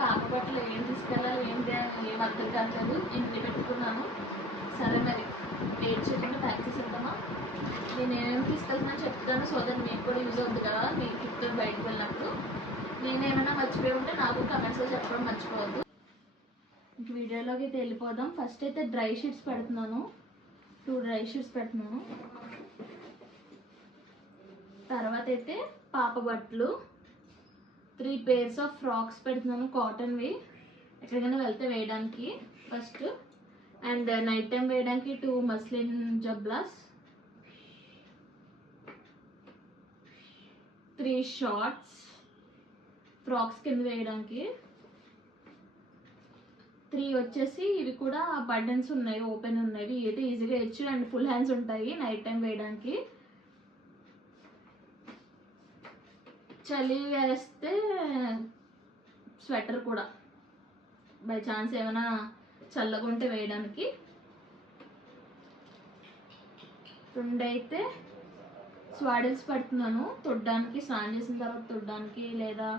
పాప బట్టలు ఏం తీసుకెళ్ళాలి ఏంటి ఏం అర్థం కాలేదు. ఇంటికి పెట్టుకున్నాను. సరే మరి వెయిట్ చేయకుండా ప్యాక్ చేసేద్దామా. నేను ఏమేమి తీసుకెళ్తున్నాను చెప్తాను. సో దట్ మీకు కూడా యూజ్ అవుతుంది కదా మీ ట్రిప్తో బయటకు వెళ్ళినప్పుడు. నేనేమైనా మర్చిపోయి ఉంటే నాకు కమెంట్స్లో చెప్పడం మర్చిపోవద్దు. ఇంక వీడియోలోకి అయితే వెళ్ళిపోదాం. ఫస్ట్ అయితే డ్రై షీట్స్ పెడుతున్నాను. 2 డ్రై షీట్స్ పెడుతున్నాను. తర్వాత అయితే పాప బట్టలు 3 pairs ఆఫ్ ఫ్రాక్స్ పెడుతున్నాను, కాటన్వి, ఎక్కడికైనా వెళ్తే వేయడానికి ఫస్ట్. అండ్ నైట్ టైం వేయడానికి 2 మస్లిన్ జబ్లాస్, 3 షార్ట్స్ ఫ్రాక్స్ కింద వేయడానికి, 3 వచ్చేసి ఇవి కూడా బటన్స్ ఉన్నాయి, ఓపెన్ ఉన్నాయి, ఇవి అయితే ఈజీగా వేయచ్చు. అండ్ ఫుల్ హ్యాండ్స్ ఉంటాయి నైట్ టైం వేయడానికి. చలి వేస్తే స్వెటర్ కూడా బై ఛాన్స్ ఏమైనా చల్లగా ఉంటే వేయడానికి. 2 అయితే స్వాడిల్స్ పెడుతున్నాను తొడ్డానికి, స్నానం చేసిన తర్వాత తొడ్డానికి లేదా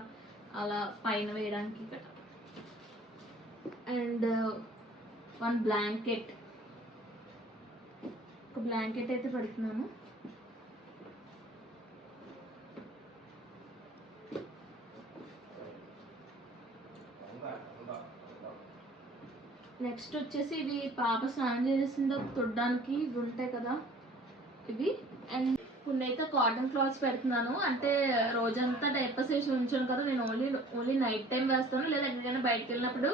అలా పైన వేయడానికి. అండ్ 1 బ్లాంకెట్, ఒక బ్లాంకెట్ అయితే పెడుతున్నాను. నెక్స్ట్ వచ్చేసి ఇవి పాప స్నానం చేసిందో తొడ్డానికి ఇవి ఉంటాయి కదా ఇవి. అండ్ కొన్ని అయితే కాటన్ క్లాత్స్ పెడుతున్నాను. అంటే రోజంతా డైపర్స్ వేసి ఉంచాను కదా, నేను ఓన్లీ నైట్ టైం వేస్తాను లేదా ఎక్కడికైనా బయటకు వెళ్ళినప్పుడు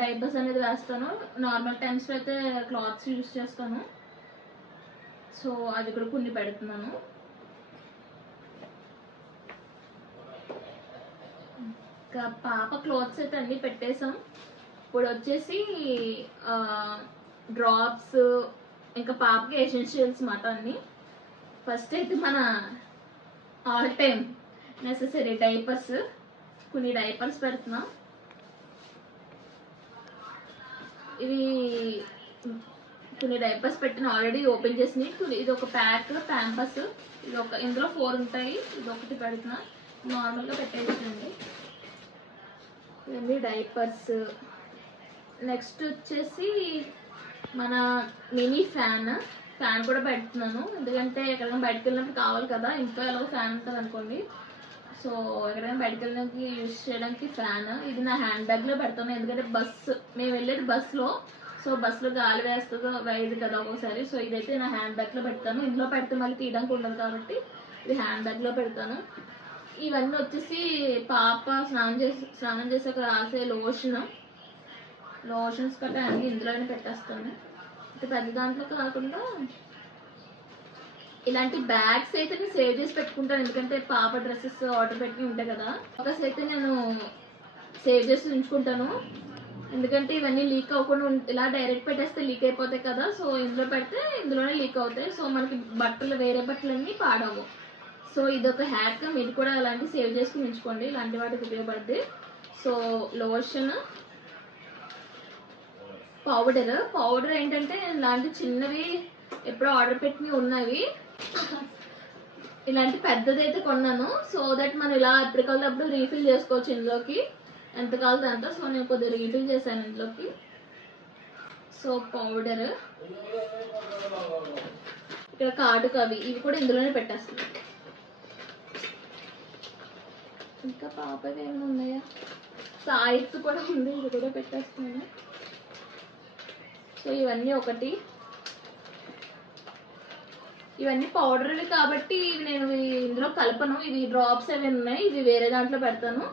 డైపర్స్ అనేది వేస్తాను. నార్మల్ టైమ్స్లో అయితే క్లాత్స్ యూజ్ చేస్తాను. సో అది కూడా కొన్ని పెడుతున్నాను. ఇంకా పాప క్లాత్స్ అయితే అన్నీ పెట్టేసాం. ఇప్పుడు వచ్చేసి డ్రాప్స్ ఇంకా పాపకి ఎసెన్షియల్స్ మాట అన్నీ. ఫస్ట్ అయితే మన ఆల్ టైమ్ నెసెసరీ డైపర్స్, కొన్ని డైపర్స్ పెడుతున్నాం. ఇవి కొన్ని డైపర్స్ పెట్టిన ఆల్రెడీ ఓపెన్ చేసినాయి. ఇది ఒక ప్యాక్ ప్యాంపర్స్, ఇది ఒక, ఇందులో 4 ఉంటాయి, ఇది ఒకటి పెడుతున్నా. నార్మల్గా పెట్టేసింది ఇవన్నీ డైపర్స్. నెక్స్ట్ వచ్చేసి మన మినీ ఫ్యాన్ కూడా పెడుతున్నాను. ఎందుకంటే ఎక్కడైనా బయటకు వెళ్ళినప్పుడు కావాలి కదా, ఇంట్లో ఎలాగో ఫ్యాన్ ఉంటుంది అనుకోండి. సో ఎక్కడైనా బయటకు వెళ్ళడానికి యూజ్ చేయడానికి ఫ్యాన్. ఇది నా హ్యాండ్ బ్యాగ్లో పెడతాను. ఎందుకంటే మేము వెళ్ళేది బస్సులో, సో బస్సులో గాలి వేయదు కదా ఒక్కోసారి. సో ఇదైతే నా హ్యాండ్ బ్యాగ్లో పెడతాను. ఇంట్లో పెడితే మళ్ళీ తీయడానికి ఉండదు కాబట్టి ఇది హ్యాండ్ బ్యాగ్లో పెడతాను. ఇవన్నీ వచ్చేసి పాప స్నానం చేసాక రాసే లోషన్స్ కట్ట అన్నీ ఇందులోనే పెట్టేస్తాను. అంటే పెద్ద దాంట్లో కాకుండా ఇలాంటి బ్యాగ్స్ అయితే నేను సేవ్ చేసి పెట్టుకుంటాను. ఎందుకంటే పాప డ్రెస్సెస్ ఆర్డర్ పెట్టి ఉంటాయి కదా, ఫోకస్ అయితే నేను సేవ్ చేసి ఉంచుకుంటాను. ఎందుకంటే ఇవన్నీ లీక్ అవ్వకుండా ఇలా డైరెక్ట్ పెట్టేస్తే లీక్ అయిపోతాయి కదా. సో ఇందులో పెడితే ఇందులోనే లీక్ అవుతాయి. సో మనకి వేరే బట్టలన్నీ పాడవు. సో ఇదొక హ్యాక్. మీరు కూడా అలాంటి సేవ్ చేసుకుని ఉంచుకోండి, ఇలాంటి వాటికి ఉపయోగపడుతుంది. సో లోషన్, పౌడర్ ఏంటంటే ఇలాంటి చిన్నవి ఎప్పుడో ఆర్డర్ పెట్టినవి ఉన్నవి, ఇలాంటి పెద్దది అయితే కొన్నాను. సో దట్ మనం ఇలా ఎప్పటికప్పుడు రీఫిల్ చేసుకోవచ్చు ఇందులోకి, ఎంత కావాలి అంత. సో నేను కొద్దిగా రీఫిల్ చేశాను ఇందులోకి. సో పౌడర్, ఇక్కడ కాటుక, ఇవి కూడా ఇందులోనే పెట్టేస్తాను. ఇంకా పాపది ఏమైనా ఉన్నాయా, సాయిత్ కూడా ఉంది, ఇది కూడా పెట్టేస్తున్నాను. సో ఇవన్నీ ఒకటి. ఇవన్నీ పౌడర్వి కాబట్టి ఇవి నేను ఇందులో కలపను. ఇవి డ్రాప్స్ అవి ఉన్నాయి, ఇవి వేరే దాంట్లో పెడతాను.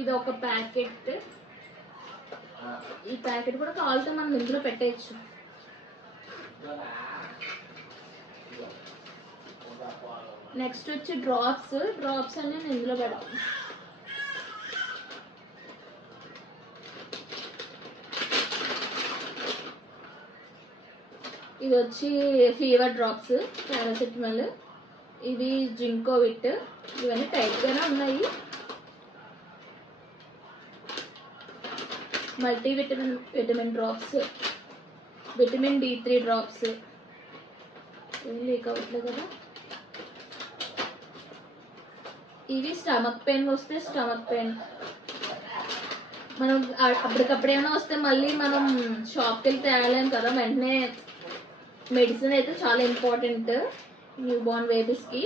ఇది ఒక ప్యాకెట్. ఈ ప్యాకెట్ కూడా కావాలంటే మనం ఇందులో పెట్టేయచ్చు. నెక్స్ట్ వచ్చి డ్రాప్స్ అన్ని నేను ఇందులో పెడతాను. ఇది వచ్చి ఫీవర్ డ్రాప్స్, పారాసిటమాల్, ఇది జింకోవిట్. ఇవన్నీ టైట్గానే ఉన్నాయి. Vitamin drops, vitamin D3 drops. ఏం లీక్ అవ్వట్లేదు కదా. ఇవి స్టమక్ పెయిన్ వస్తే స్టమక్ పెయిన్ మనం అప్పటికప్పుడు ఏమైనా వస్తే మళ్ళీ మనం షాప్కి వెళ్ళి తేలేం కదా. వెంటనే మెడిసిన్ అయితే చాలా ఇంపార్టెంట్ న్యూ బోర్న్ బేబీస్కి.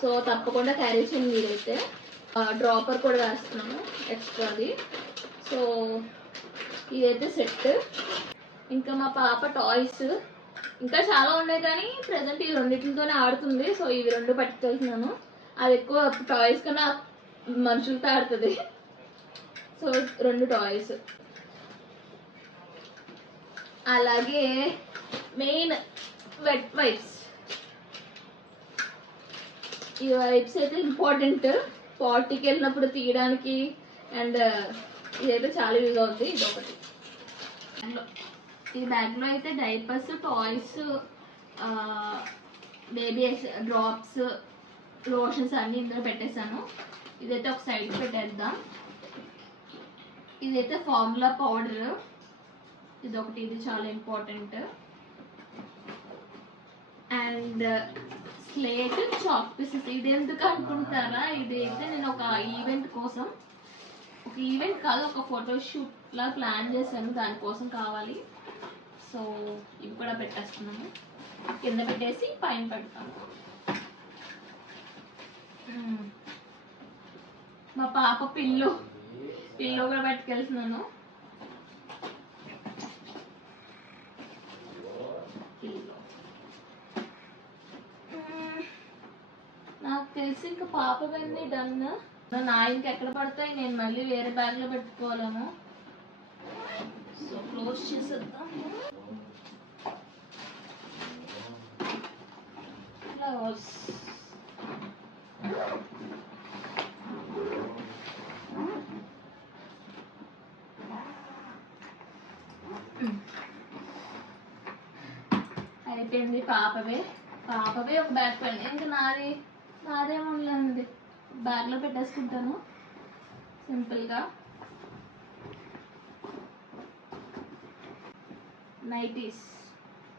సో తప్పకుండా క్యారీ చేయండి మీరైతే. డ్రాపర్ కూడా వేస్తున్నాను ఎక్స్ట్రాది. సో ఇదైతే సెట్. ఇంకా మా పాప టాయ్స్ ఇంకా చాలా ఉన్నాయి, కానీ ప్రజెంట్ ఈ రెండింటితోనే ఆడుతుంది. సో ఇవి రెండు పట్టుకెళ్తున్నాను. అది ఎక్కువ టాయ్స్ కన్నా మనుషులతో ఆడుతుంది. So 2 toys. అలాగే మెయిన్ వెట్ వైప్స్. ఈ వైప్స్ అయితే ఇంపార్టెంట్ పార్టీకి వెళ్ళినప్పుడు తీయడానికి. అండ్ ఇదైతే చాలా యూజ్ అవుతుంది. ఇదొకటి. ఈ బ్యాగ్లో అయితే diapers, toys, baby drops, lotions అన్నీ ఇందులో పెట్టేశాను. ఇదైతే ఒక సైడ్ పెట్టేద్దాం. ఇదైతే ఫార్ములా పౌడర్. ఇదొకటి, ఇది చాలా important. And slate, chalk pieces. ఇది ఎందుకు అనుకుంటారా, ఇది అయితే నేను ఒక ఈవెంట్ కోసం, ఒక ఈవెంట్ కాదు ఒక ఫోటోషూట్ లా ప్లాన్ చేశాను, దానికోసం కావాలి. సో ఇవి కూడా పెట్టేస్తున్నాము. కింద పెట్టేసి పైన పెడతాము. మా పాప పిల్లో కూడా పట్టుకెళ్తున్నాను. నాకు తెలిసి ఇంకా పాపవన్నీ డన్. నా ఇంకెక్కడ పడతాయి, నేను మళ్ళీ వేరే బ్యాగ్లో పెట్టుకోవాలేమో. సో క్లోజ్ చేసేద్దాం. ఫ్లవర్స్. అయిపోయింది. పాపవే ఒక బ్యాగ్ పైన. ఇంకా నాదేముంది, బ్యాగ్లో పెట్టేసుకుంటాను సింపుల్గా. నైటీస్,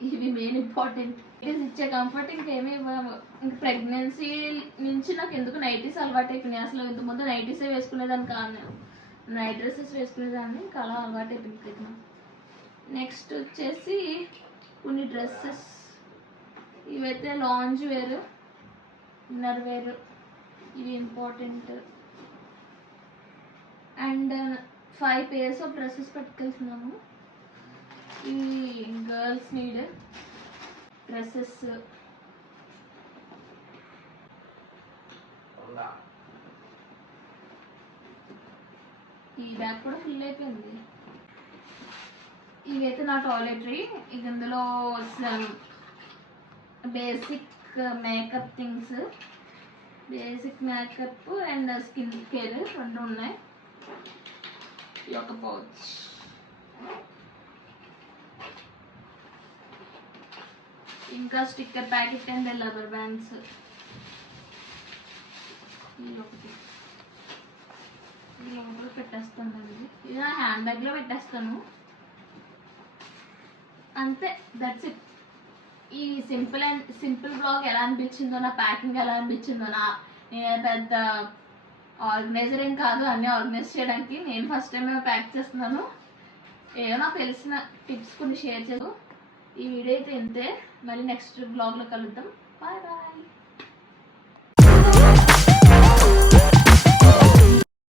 ఇవి మెయిన్ ఇంపార్టెంట్. నైటీస్ ఇచ్చే కంఫర్ట్ ఇంకేమీ ఇవ్వము. ఇంక ప్రెగ్నెన్సీ నుంచి నాకు ఎందుకు నైటీస్ అలవాటు అయిపోయినాయి. అసలు ఇంతకుముందు నైటీసే వేసుకునేదాన్ని కాదు, నైట్ డ్రెస్సెస్ వేసుకునేదాన్ని. ఇంకా అలా అలవాటు అయిపోయింది. నెక్స్ట్ వచ్చేసి కొన్ని డ్రెస్సెస్. ఇవైతే లాంజ్ వేర్, ఇన్నర్ వేర్, ఇవి important. And 5 pairs of dresses పట్టుకెళ్తున్నాము. ఇవి గర్ల్స్ నీడ్ డ్రెస్సెస్. ఈ బ్యాగ్ కూడా ఫుల్ అయిపోయింది. ఇవైతే నా టాయిలెటరీ. ఇది ఇందులో basic makeup things, basic makeup and skin care 2 ఉన్నాయి. ఈ ఒక పౌచ్. ఇంకా sticker packet and rubber bands. ఇది ఒకటి. ఈ లోపల పెట్టేస్తాను. ఇది నా హ్యాండ్ బ్యాగ్లో పెట్టేస్తాను. అంతే, దట్స్ ఇట్. ఈ సింపుల్ బ్లాగ్ ఎలా అనిపించిందో, నా ప్యాకింగ్ ఎలా అనిపించిందో. నేను పెద్ద ఆర్గనైజర్ ఏం కాదు, అన్నీ ఆర్గనైజ్ చేయడానికి. నేను ఫస్ట్ టైం ప్యాక్ చేస్తున్నాను. ఏదో నాకు తెలిసిన టిప్స్ కొన్ని షేర్ చేద్దాం. ఈ వీడియో అయితే ఇంతే. మళ్ళీ నెక్స్ట్ బ్లాగ్లో కలుద్దాం. Bye bye.